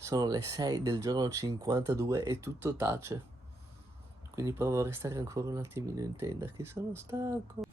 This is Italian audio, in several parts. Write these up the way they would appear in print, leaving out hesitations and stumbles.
Sono le 6 del giorno 52 e tutto tace. Quindi provo a restare ancora un attimino in tenda, che sono stanco.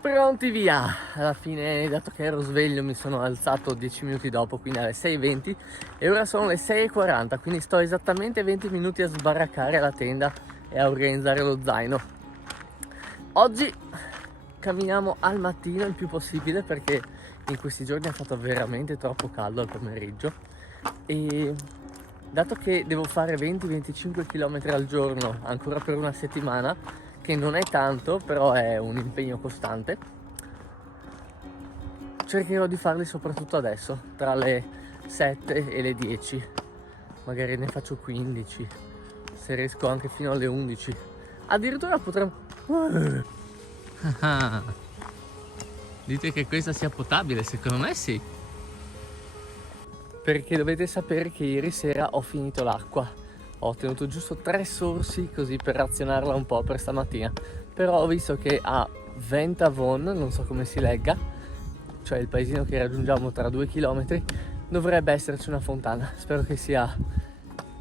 Pronti via! Alla fine, dato che ero sveglio, mi sono alzato 10 minuti dopo, quindi alle 6:20, e ora sono le 6:40, quindi sto esattamente 20 minuti a sbaraccare la tenda e a organizzare lo zaino. Oggi camminiamo al mattino il più possibile perché in questi giorni è fatto veramente troppo caldo al pomeriggio, e dato che devo fare 20-25 km al giorno ancora per una settimana, che non è tanto, però è un impegno costante, cercherò di farli soprattutto adesso, tra le 7 e le 10. Magari ne faccio 15, se riesco anche fino alle 11. Addirittura potremmo... Dite che questa sia potabile? Secondo me sì. Perché dovete sapere che ieri sera ho finito l'acqua. Ho tenuto giusto 3 sorsi così per razionarla un po' per stamattina. Però ho visto che a Ventavon, non so come si legga, cioè il paesino che raggiungiamo tra 2 km, dovrebbe esserci una fontana. Spero che sia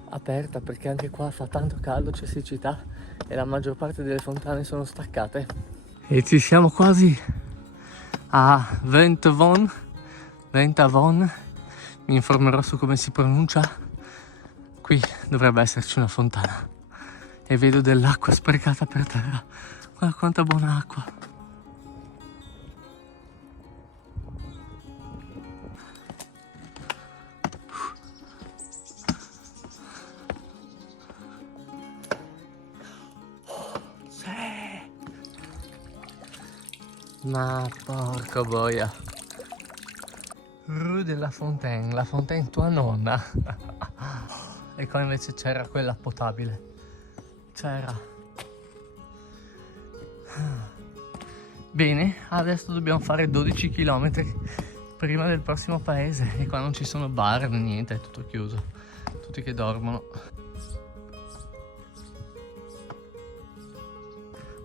aperta perché anche qua fa tanto caldo, c'è siccità e la maggior parte delle fontane sono staccate. E ci siamo quasi a Ventavon. Mi informerò su come si pronuncia. Qui dovrebbe esserci una fontana e vedo dell'acqua sprecata per terra. Guarda quanta buona acqua. Sì. Ma porca boia. Rue de la Fontaine tua nonna. E qua invece c'era quella potabile. C'era. Bene, adesso dobbiamo fare 12 km prima del prossimo paese. E qua non ci sono bar, niente, è tutto chiuso. Tutti che dormono.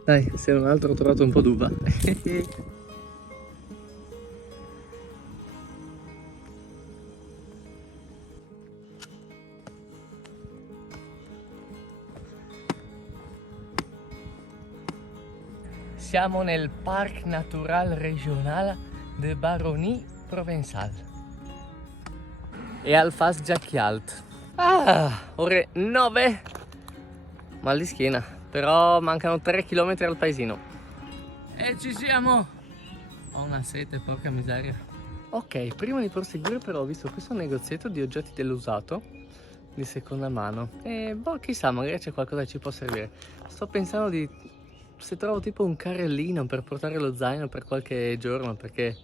Dai, se non altro ho trovato un po' d'uva. Siamo nel Parc Natural Régional de Baronnie Provençale e al Fas Jacquialt. Ore 9. Mal di schiena, però mancano 3 km al paesino. E ci siamo! Ho una sete, porca miseria. Ok, prima di proseguire però ho visto questo negozietto di oggetti dell'usato di seconda mano e boh, chissà, magari c'è qualcosa che ci può servire. Sto pensando di... se trovo tipo un carrellino per portare lo zaino per qualche giorno, perché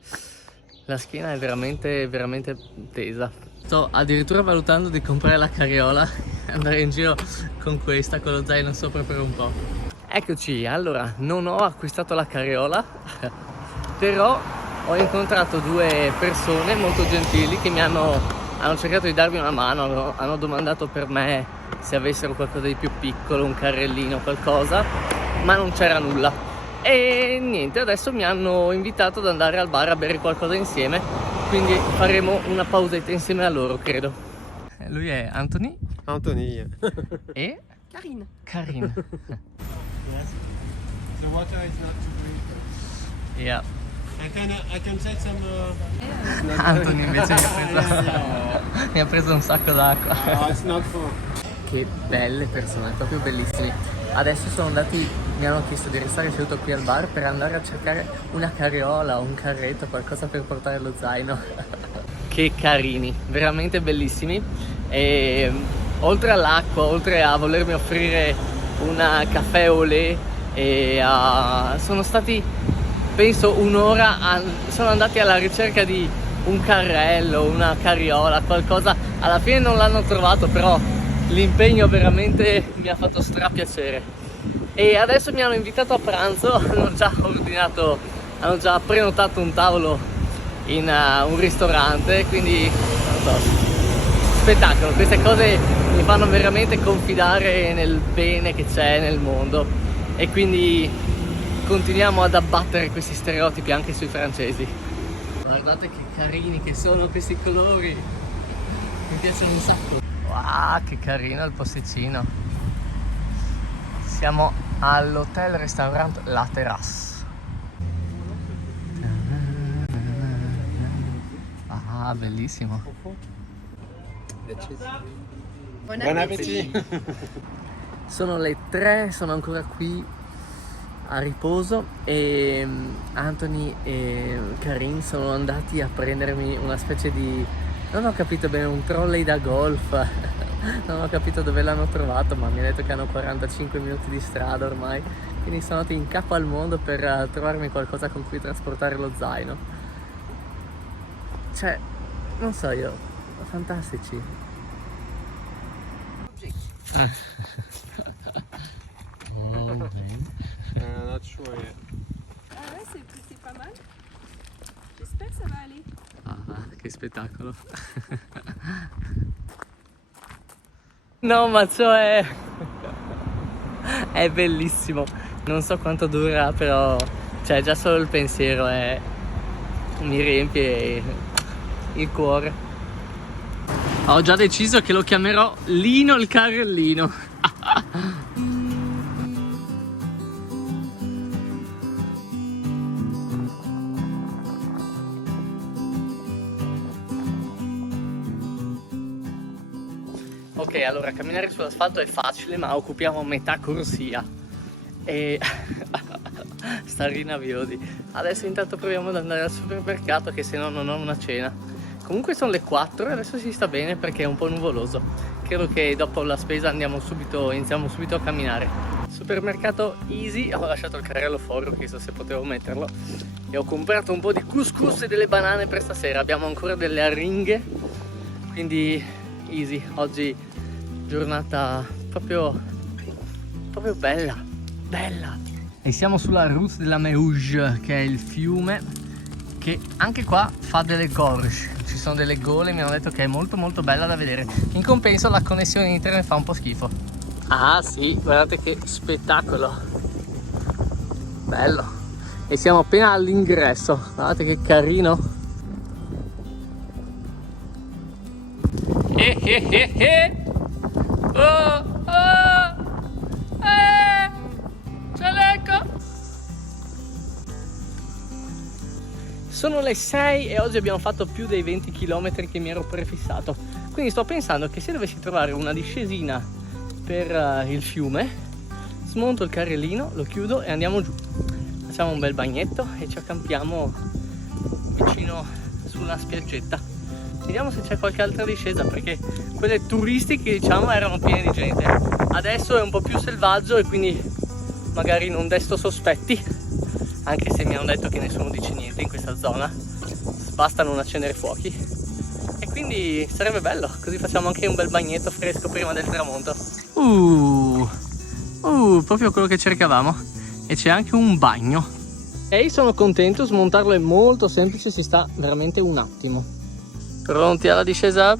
la schiena è veramente tesa. Sto addirittura valutando di comprare la carriola e andare in giro con questa, con lo zaino sopra per un po'. Eccoci, allora non ho acquistato la carriola però ho incontrato 2 persone molto gentili che hanno cercato di darmi una mano, hanno domandato per me se avessero qualcosa di più piccolo, un carrellino, qualcosa, ma non c'era nulla. E niente, adesso mi hanno invitato ad andare al bar a bere qualcosa insieme, quindi faremo una pausetta insieme a loro, credo. Lui è Anthony. Anthony. E Karine. Karine. Yes. The water is not too great. Yeah. I can take some. Anthony invece mi ha preso un sacco d'acqua. It's not for. Che belle persone, proprio bellissimi. Adesso sono andati, mi hanno chiesto di restare seduto qui al bar per andare a cercare una carriola, un carretto, qualcosa per portare lo zaino. Che carini, veramente bellissimi. E oltre all'acqua, oltre a volermi offrire una caffè au lait, sono stati, penso, un'ora, sono andati alla ricerca di un carrello, una carriola, qualcosa. Alla fine non l'hanno trovato, però l'impegno veramente mi ha fatto strapiacere. E adesso mi hanno invitato a pranzo, hanno già prenotato un tavolo in un ristorante, quindi non so, spettacolo, queste cose mi fanno veramente confidare nel bene che c'è nel mondo e quindi continuiamo ad abbattere questi stereotipi anche sui francesi. Guardate che carini che sono questi colori, mi piacciono un sacco. Wow, che carino il posticino. Siamo all'hotel ristorante La Terrasse. Ah, bellissimo. Buon appetito. Sono le 3, sono ancora qui a riposo e Anthony e Karin sono andati a prendermi una specie di, non ho capito bene, un trolley da golf. Non ho capito dove l'hanno trovato, ma mi ha detto che hanno 45 minuti di strada ormai, quindi sono andati in capo al mondo per trovarmi qualcosa con cui trasportare lo zaino. Cioè, non so io, fantastici. Not sure yet. Ah ouais, c'est pas mal. J'espère que ça va aller. Ah, che spettacolo. No, ma cioè è bellissimo. Non so quanto durerà, però cioè già solo il pensiero mi riempie il cuore. Ho già deciso che lo chiamerò Lino il carrellino. Ok, allora camminare sull'asfalto è facile, ma occupiamo metà corsia e sta rinaviodi. Adesso intanto proviamo ad andare al supermercato, che se no non ho una cena. Comunque sono le 4 e adesso si sta bene perché è un po' nuvoloso. Credo che dopo la spesa iniziamo subito a camminare. Supermercato Easy, ho lasciato il carrello fuori, ho chiesto se potevo metterlo e ho comprato un po' di couscous e delle banane per stasera. Abbiamo ancora delle aringhe, quindi easy. Oggi giornata proprio bella. E siamo sulla Route de la Meuge, che è il fiume che anche qua fa delle gorge. Ci sono delle gole, mi hanno detto che è molto bella da vedere. In compenso la connessione internet fa un po' schifo. Ah sì, guardate che spettacolo. Bello. E siamo appena all'ingresso. Guardate che carino. Sono le 6 e oggi abbiamo fatto più dei 20 km che mi ero prefissato. Quindi sto pensando che se dovessi trovare una discesina per il fiume, smonto il carrellino, lo chiudo e andiamo giù. Facciamo un bel bagnetto e ci accampiamo vicino sulla spiaggetta. Vediamo se c'è qualche altra discesa, perché quelle turistiche, diciamo, erano piene di gente. Adesso è un po' più selvaggio e quindi magari non desto sospetti, anche se mi hanno detto che nessuno dice niente in questa zona, basta non accendere fuochi. E quindi sarebbe bello, così facciamo anche un bel bagnetto fresco prima del tramonto. Proprio quello che cercavamo. E c'è anche un bagno. E sono contento, smontarlo è molto semplice, si sta veramente un attimo. Pronti alla discesa?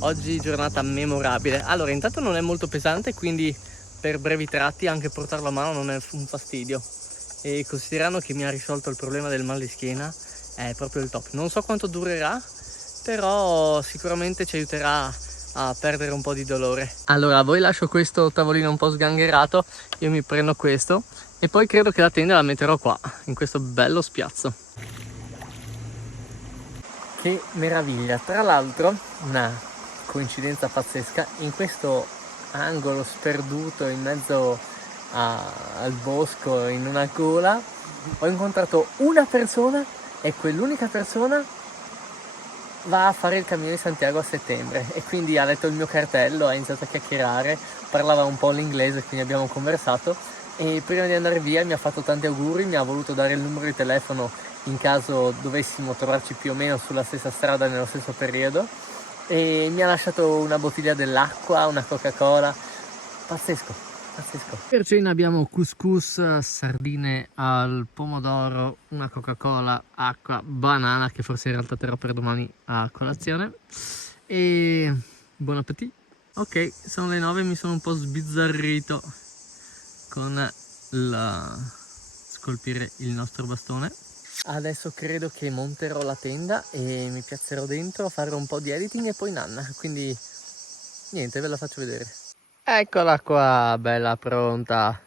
Oggi giornata memorabile. Allora, intanto non è molto pesante, quindi per brevi tratti anche portarlo a mano non è un fastidio. E considerando che mi ha risolto il problema del mal di schiena, è proprio il top. Non so quanto durerà, però sicuramente ci aiuterà a perdere un po' di dolore. Allora, a voi lascio questo tavolino un po' sgangherato, io mi prendo questo e poi credo che la tenda la metterò qua, in questo bello spiazzo. Che meraviglia! Tra l'altro, una coincidenza pazzesca, in questo angolo sperduto in mezzo al bosco, in una gola, ho incontrato una persona e quell'unica persona va a fare il Cammino di Santiago a settembre e quindi ha letto il mio cartello, ha iniziato a chiacchierare, parlava un po' l'inglese, quindi abbiamo conversato e prima di andare via mi ha fatto tanti auguri, mi ha voluto dare il numero di telefono in caso dovessimo trovarci più o meno sulla stessa strada nello stesso periodo e mi ha lasciato una bottiglia dell'acqua, una Coca-Cola, pazzesco. Per cena abbiamo couscous, sardine al pomodoro, una Coca-Cola, acqua, banana che forse in realtà terrò per domani a colazione E buon appetito. Ok, sono le 9 e mi sono un po' sbizzarrito con la scolpire il nostro bastone. Adesso credo che monterò la tenda e mi piazzerò dentro, farò un po' di editing e poi nanna, quindi niente, ve la faccio vedere. Eccola qua, bella pronta.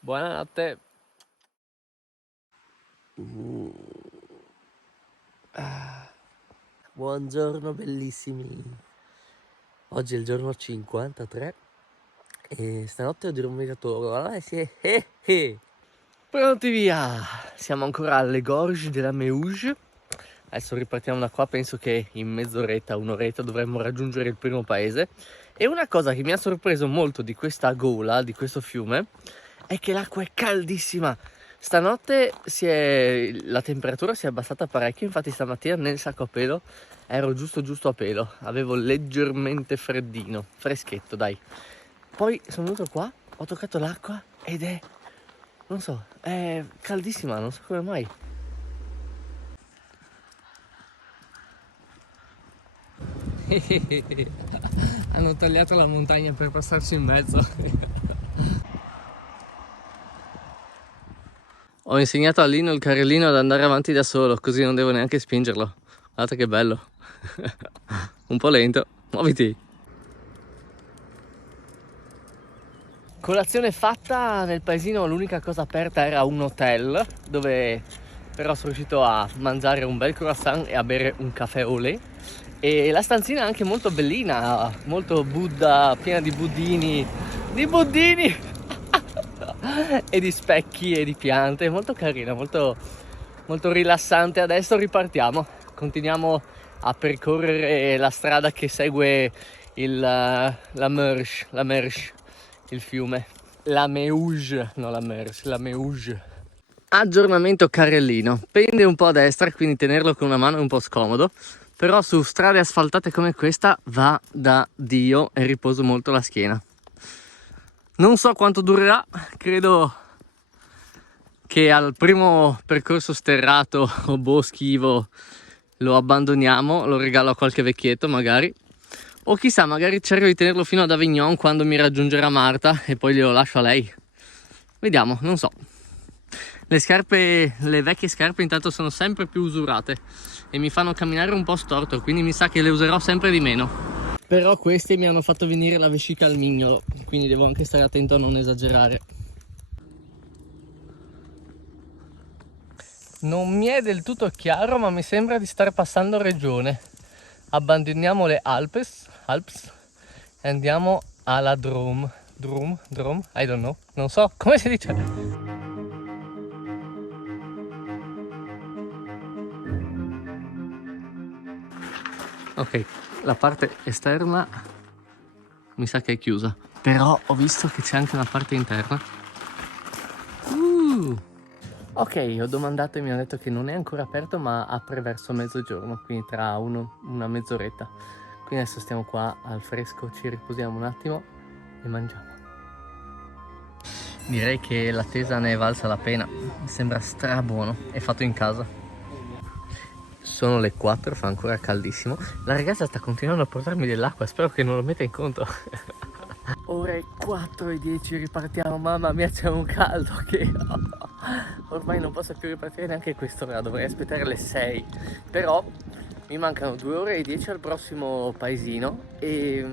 Buonanotte. Buongiorno bellissimi. Oggi è il giorno 53 e stanotte ho dormito. Pronti via! Siamo ancora alle gorge della Meuge. Adesso ripartiamo da qua, penso che in mezz'oretta, un'oretta dovremmo raggiungere il primo paese. E una cosa che mi ha sorpreso molto di questa gola, di questo fiume, è che l'acqua è caldissima. Stanotte la temperatura si è abbassata parecchio, infatti stamattina nel sacco a pelo ero giusto a pelo, avevo leggermente freddino, freschetto dai. Poi sono venuto qua, ho toccato l'acqua ed è, non so, è caldissima, non so come mai. Hanno tagliato la montagna per passarci in mezzo. Ho insegnato a Lino il carrellino ad andare avanti da solo, così non devo neanche spingerlo. Guardate che bello. Un po' lento, muoviti. Colazione fatta nel paesino, l'unica cosa aperta era un hotel, dove però sono riuscito a mangiare un bel croissant e a bere un caffè au lait. E la stanzina è anche molto bellina, molto Buddha, piena di buddini, e di specchi e di piante, molto carina, molto rilassante. Adesso ripartiamo, continuiamo a percorrere la strada che segue la Mersch, il fiume, la Meuge, no la Mersch, la Meuge. Aggiornamento carrellino, pende un po' a destra, quindi tenerlo con una mano è un po' scomodo, però su strade asfaltate come questa va da Dio e riposo molto la schiena. Non so quanto durerà, credo che al primo percorso sterrato o schivo lo abbandoniamo, lo regalo a qualche vecchietto magari, o chissà, magari cerco di tenerlo fino ad Avignon quando mi raggiungerà Marta e poi glielo lascio a lei. Vediamo, non so. Le vecchie scarpe intanto sono sempre più usurate e mi fanno camminare un po' storto, quindi mi sa che le userò sempre di meno. Però queste mi hanno fatto venire la vescica al mignolo, quindi devo anche stare attento a non esagerare. Non mi è del tutto chiaro, ma mi sembra di star passando regione. Abbandoniamo le Alps e andiamo alla Drôme. Drôme? I don't know. Non so, come si dice? Ok, la parte esterna mi sa che è chiusa, però ho visto che c'è anche una parte interna. Ok, ho domandato e mi hanno detto che non è ancora aperto, ma apre verso mezzogiorno, quindi tra una mezz'oretta. Quindi adesso stiamo qua al fresco, ci riposiamo un attimo e mangiamo. Direi che l'attesa ne è valsa la pena, mi sembra strabuono, è fatto in casa. Sono le 4, fa ancora caldissimo. La ragazza sta continuando a portarmi dell'acqua, spero che non lo metta in conto. Ore 4:10, ripartiamo, mamma mia c'è un caldo che ormai non posso più ripartire neanche quest'ora, dovrei aspettare le 6. Però mi mancano 2 ore e 10 al prossimo paesino e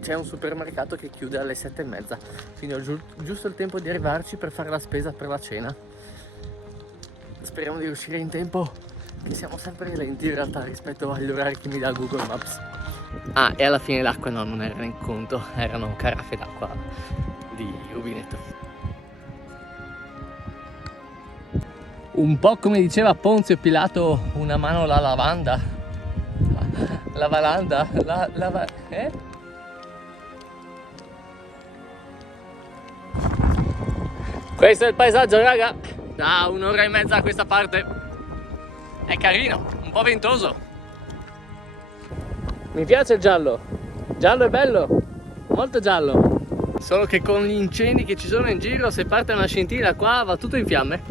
c'è un supermercato che chiude alle 7:30, quindi ho giusto il tempo di arrivarci per fare la spesa per la cena. Speriamo di riuscire in tempo, che siamo sempre lenti in realtà rispetto agli orari che mi dà Google Maps. Ah, e alla fine l'acqua no, non era in conto, erano caraffe d'acqua di rubinetto. Un po' come diceva Ponzio Pilato, una mano la lavanda. La valanda? Questo è il paesaggio, raga, da 1 ora e mezza a questa parte. È carino, un po' ventoso. Mi piace il giallo. Giallo è bello, molto giallo. Solo che con gli incendi che ci sono in giro, se parte una scintilla qua va tutto in fiamme.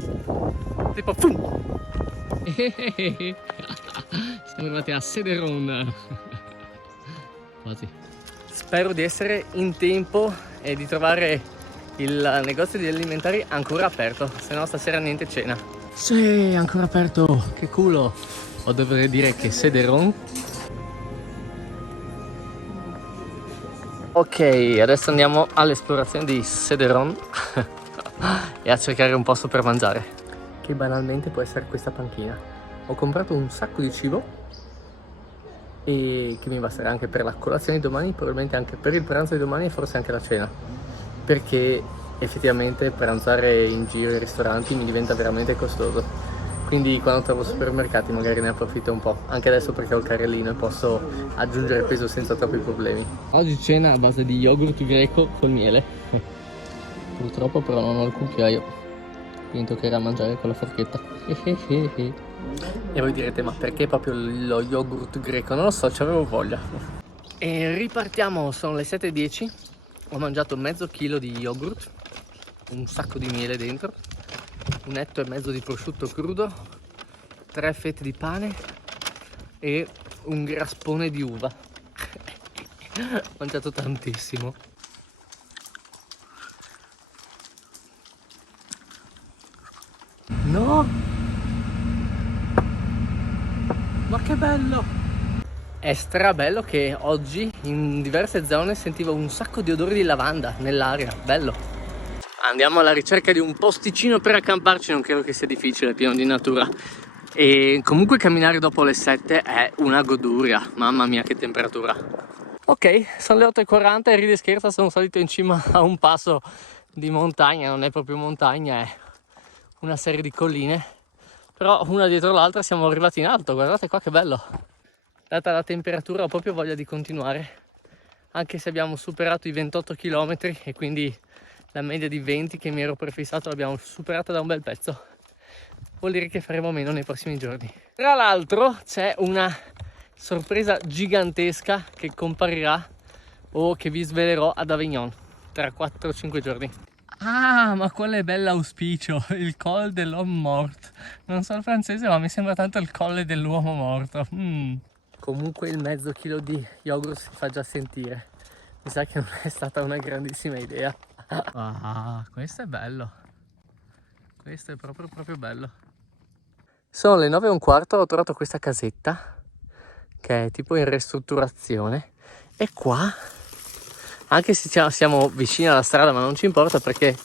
Tipo fum. Siamo arrivati a Cederon. Quasi. Spero di essere in tempo e di trovare il negozio di alimentari ancora aperto, se no stasera niente cena. Sì, ancora aperto, che culo! O dovrei dire che Cederon. Ok, adesso andiamo all'esplorazione di Cederon e a cercare un posto per mangiare. Che banalmente può essere questa panchina. Ho comprato un sacco di cibo e che mi basterà anche per la colazione di domani, probabilmente anche per il pranzo di domani e forse anche la cena, perché effettivamente pranzare in giro ai ristoranti mi diventa veramente costoso. Quindi quando trovo supermercati magari ne approfitto un po', anche adesso perché ho il carrellino e posso aggiungere peso senza troppi problemi. Oggi cena a base di yogurt greco col miele. Purtroppo però non ho il cucchiaio, quindi toccherà mangiare con la forchetta. E voi direte, ma perché proprio lo yogurt greco? Non lo so, ci avevo voglia. E ripartiamo, sono le 7:10. Ho mangiato mezzo chilo di yogurt, un sacco di miele dentro, un etto e mezzo di prosciutto crudo, 3 fette di pane e un graspone di uva. Ho mangiato tantissimo. No! Ma che bello! È strabello che oggi in diverse zone sentivo un sacco di odori di lavanda nell'aria, bello. Andiamo alla ricerca di un posticino per accamparci, non credo che sia difficile, è pieno di natura. E comunque camminare dopo le 7 è una goduria, mamma mia che temperatura. Ok, sono le 8:40 e ride e scherza, sono salito in cima a un passo di montagna, non è proprio montagna, è una serie di colline, però una dietro l'altra siamo arrivati in alto, guardate qua che bello. Data la temperatura ho proprio voglia di continuare, anche se abbiamo superato i 28 km e quindi la media di 20 che mi ero prefissato l'abbiamo superata da un bel pezzo. Vuol dire che faremo meno nei prossimi giorni. Tra l'altro c'è una sorpresa gigantesca che comparirà o che vi svelerò ad Avignon tra 4-5 giorni. Ah, ma quello è bell'auspicio, il Col de l'Homme Mort. Non so il francese, ma mi sembra tanto il colle dell'uomo morto. Comunque il mezzo chilo di yogurt si fa già sentire. Mi sa che non è stata una grandissima idea. Ah, questo è bello. Questo è proprio bello. Sono le 9:15, ho trovato questa casetta che è tipo in ristrutturazione e qua, anche se siamo vicini alla strada, ma non ci importa perché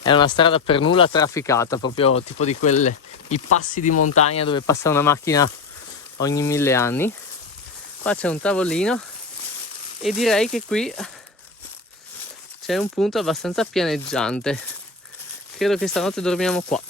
è una strada per nulla trafficata, proprio tipo di quelle, i passi di montagna dove passa una macchina ogni 1000 anni. Qua c'è un tavolino e direi che qui c'è un punto abbastanza pianeggiante. Credo che stanotte dormiamo qua.